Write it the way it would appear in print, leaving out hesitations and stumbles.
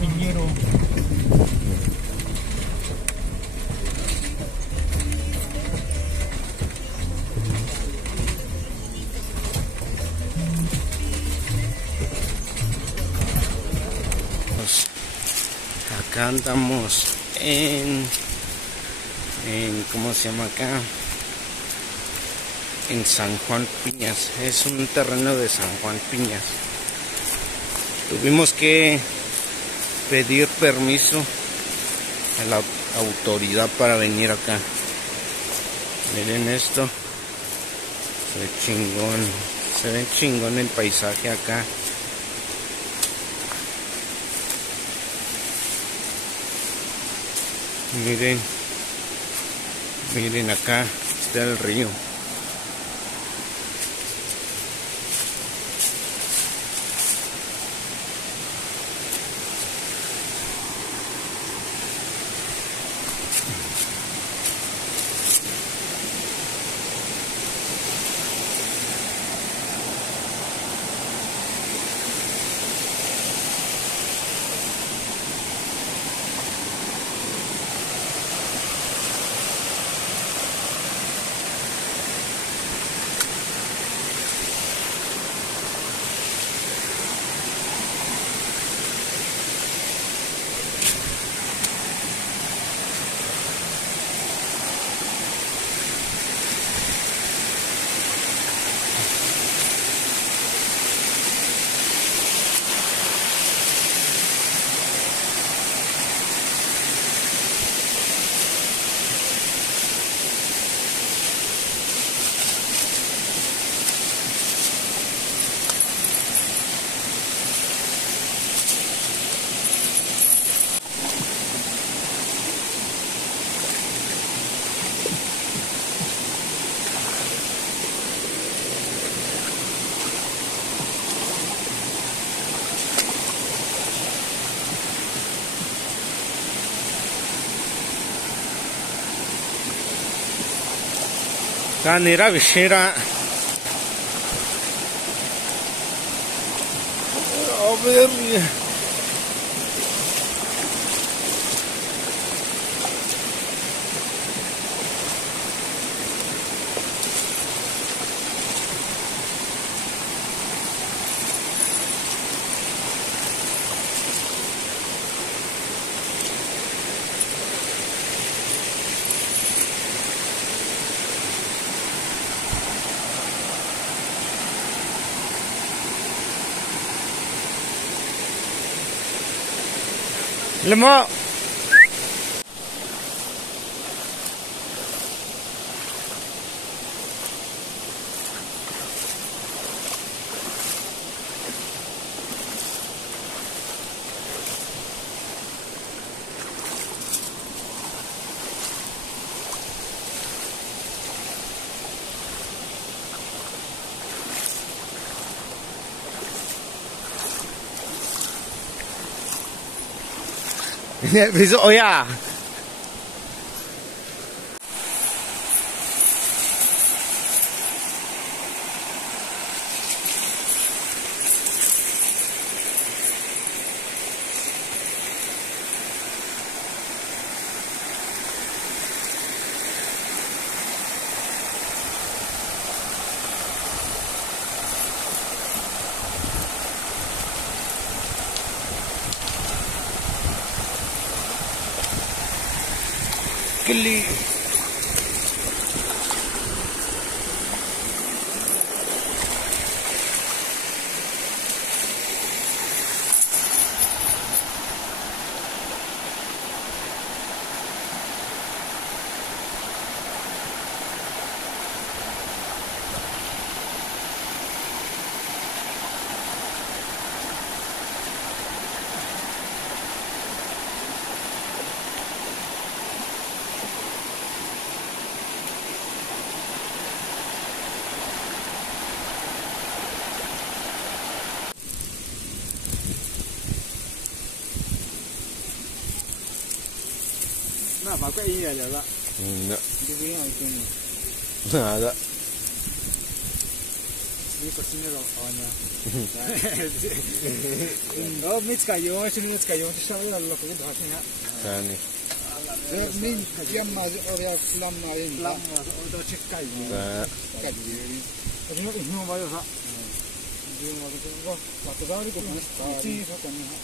Piñero. Pues acá andamos en ¿cómo se llama acá? En San Juan Piñas. Es un terreno de San Juan Piñas. Tuvimos que pedir permiso a la autoridad para venir acá. Miren esto. Se ve chingón el paisaje acá. Miren acá está el río. Canera Vishera. A ver. Lemo. Ví dụ ấy à? Kili. Nah, pakai ini aja lah. Enggak. Ini yang ini. Nggak ada. Ini ko sinero awanya. Oh, mitska yo, sini mitska yo, tsala la ko dhasni ha. Tani. Min yam ma ora flam ma yin. Lam odo chikkai. Ka ji. Ini ba yo sa. Ji ma ko ko ta ga ri ko ni. Ti sa ka ni ha.